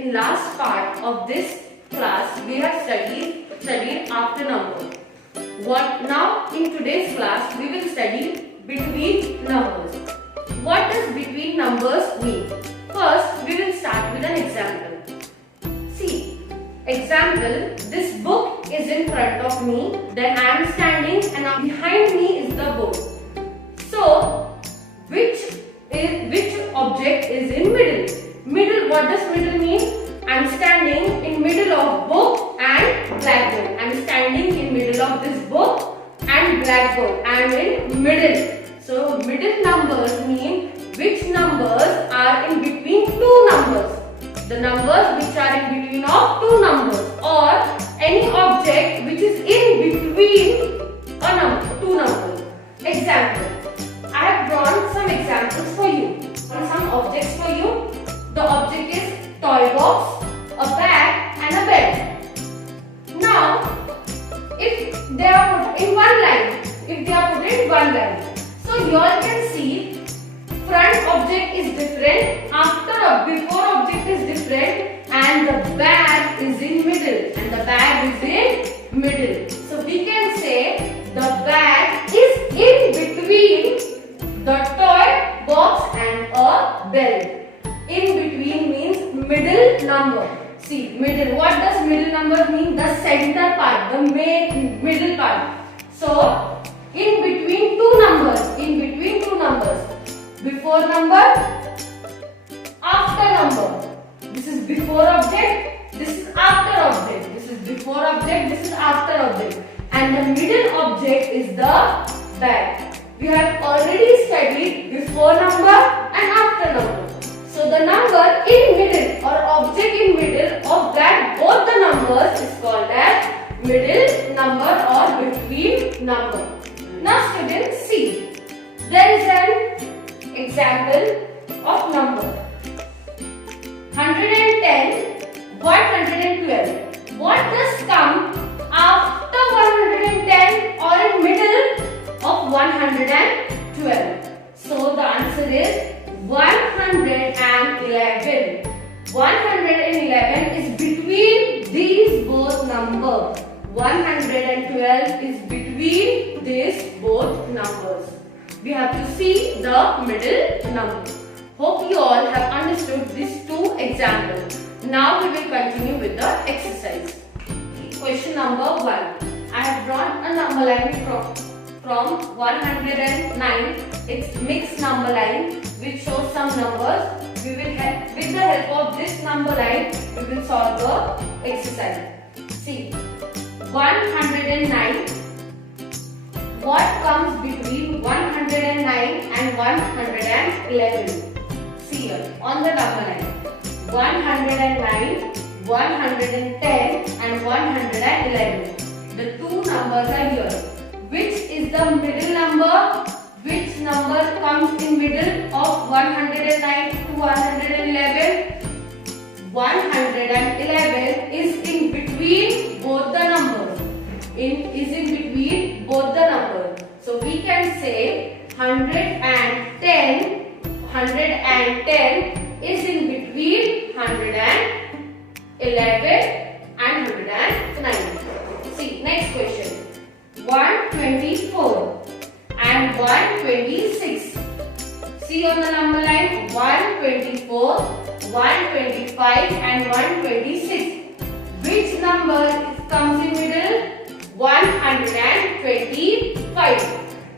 in last part of this class we have studied after number. What now in today's class we will study between numbers. What does between numbers mean? First we will start with an example. See, example, this book is in front of me, then I am standing and behind me is the book. So which object is in middle? Middle, what does middle mean? I am standing in middle of book and blackboard. I am standing in middle of this book and blackboard. I am in middle. So middle numbers mean which numbers are in between two numbers. The numbers which are in between of two numbers, or any object which is in between two numbers. Example, I have drawn some examples for you, some objects for you. The object is toy box, a bag and a bed. Now, if they are put in one line, so you all can see front object is different, before object is different, and the bag is in middle, So we can say the bag is in between the toy box and a belt. In between means middle number. See, middle. What does middle number mean? The center part, the middle part. So, in between two numbers. Before number, after number. This is before object, this is after object. This is before object, this is after object. And the middle object is the bag. We have already studied before number and after number. So the number in middle or object in middle of that both the numbers is called as middle number or between number. Now students, see, there is an example of number 110, 112. What does come after 110 or in middle of 112? So the answer is 111. 111 is between these both numbers. 112 is between these both numbers. We have to see the middle number. Hope you all have understood these two examples. Now we will continue with the exercise. Question number 1. I have drawn a number line from 109. It's mixed number line which shows some numbers. We will with the help of this number line we will solve the exercise. See, 109. What comes between 109 and 111? See here on the number line. 109, 110 and 111. The two numbers are here. Which is the middle number? Which number comes in middle of 109 to 111? 111 is in between both the numbers. So we can say 110 is in between 111 and 109. See, next question. 124 and 126. See on the number line 124, 125 and 126. Which number comes in middle? 125.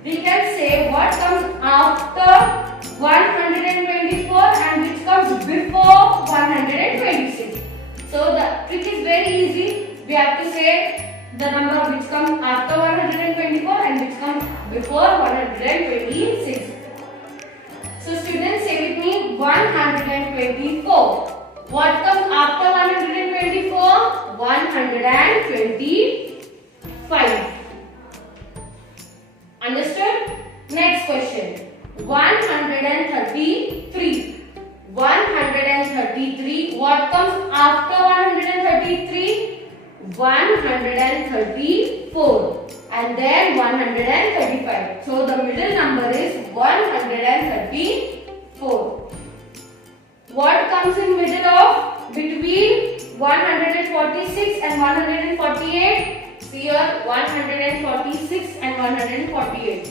We can say what comes after 124 and which comes before 126. So the trick is very easy. We have to say the number which comes after 124 and which comes before 126. So students, say with me 124. What comes after 124? 125. Understood? Next question. 133. 133. What comes after 133? 134. And then 135. So the middle number is 134. What comes in middle of between 146 and 148? See here, 146 and 148.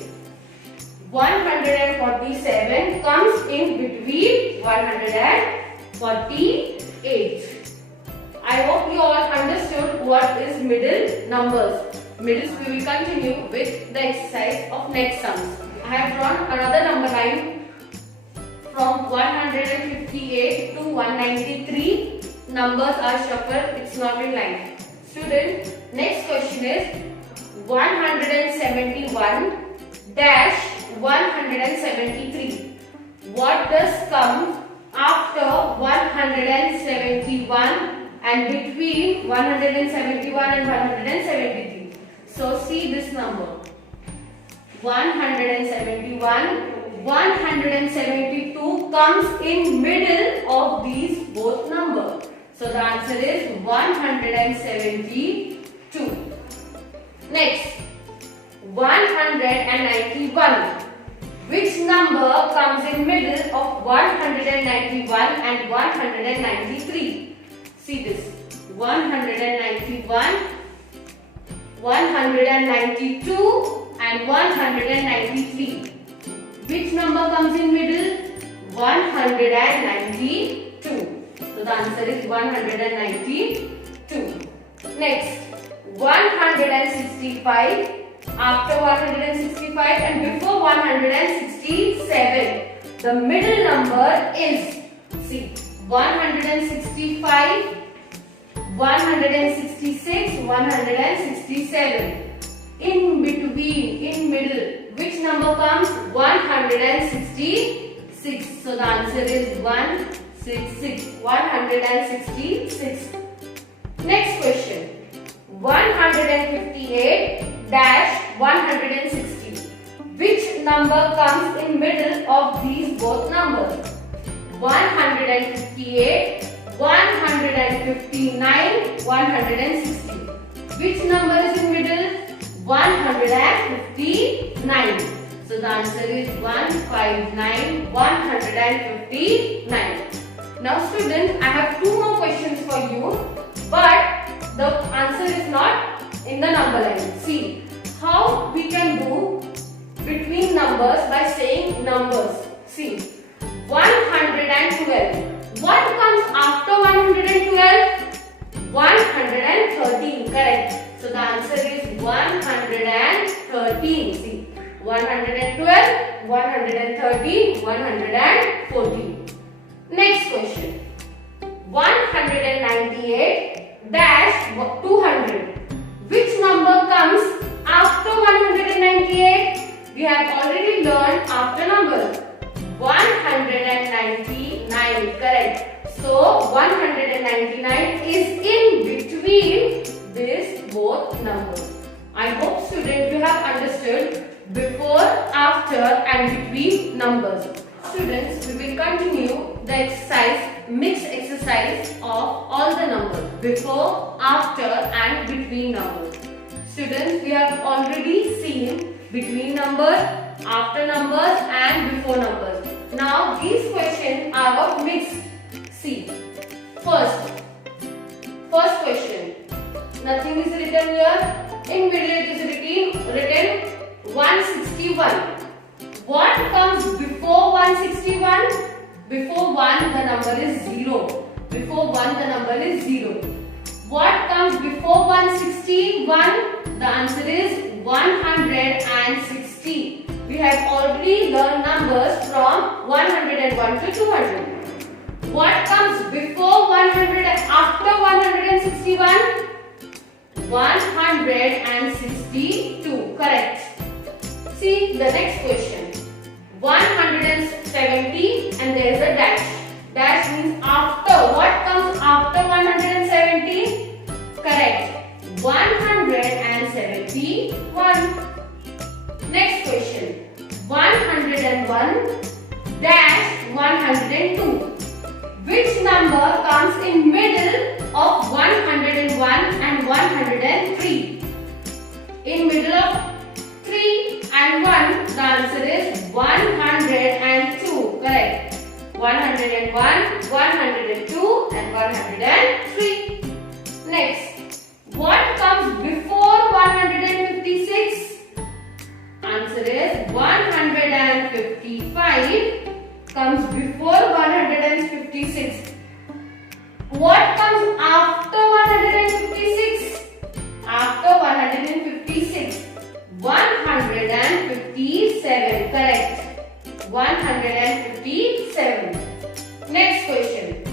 147 comes in between 148. I hope you all understood what is middle numbers. Middles, we will continue with the exercise of next sums. I have drawn another number line from 158 to 193. Numbers are shuffled, it's not in line. Student, next question is 171 dash 173. What does come after 171 and between 171 and 173? So see this number 171, 172 comes in middle of these both numbers. So the answer is 172. Next, 191. Which number comes in middle of 191 and 193? See this 191, 192 and 193. Which number comes in middle? 192. So the answer is 192. Next, 165. After 165 and before 167, the middle number is, see, 165, 166, 167. In between, in middle, which number comes? 166. So the answer is 166. 166. Next question. 158 dash 160. Which number comes in middle of these both numbers? 158, 159, 160. Which number is in middle? 159. So the answer is 159, 159. Now students, I have two more questions for you, but the answer is not in the number line. See how we can do between numbers by saying numbers. See 112. What comes after 112? 113. Correct. So the answer is 113. See 112, 113, 114. Next question. 198 dash 200. Which number comes after 198? We have already learned after number. 199. Correct. So 199 is in between these both numbers. I hope students you have understood before, after and between numbers. Students, we will continue the exercise, mixed exercise of all the numbers before, after and between numbers. Students, we have already seen between numbers, after numbers and before numbers. Now these questions are of mixed. See, first question. Nothing is written here. In middle it is written 161. What comes before 161? Before 1 the number is 0. Before 1 the number is 0. What comes before 161? The answer is 160. We have already learned numbers from 101 to 200. What comes before 100 after 161? 162. Correct. See the next question. 170 and there is a dash. Dash means after. What comes after 170? Correct. 171. Next question. 101 dash 102. Which number comes in middle of 101 and 103? In middle of 3 and 1, the answer is 102. Correct. 102 101, 102 and 103. Next, what comes before 156? Answer is 155 comes before 156. What comes after 156? After 156, 157. Correct. 157. Next question.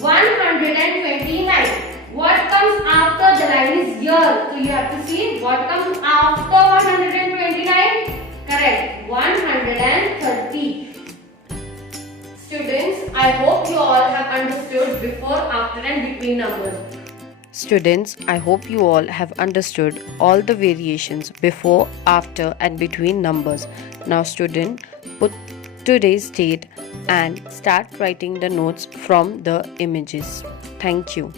129. What comes after? The line is here. So you have to see what comes after 129. Correct. 130. Students, I hope you all have understood before, after and between numbers. Students, I hope you all have understood all the variations before, after and between numbers. Now student, put today's date and start writing the notes from the images. Thank you.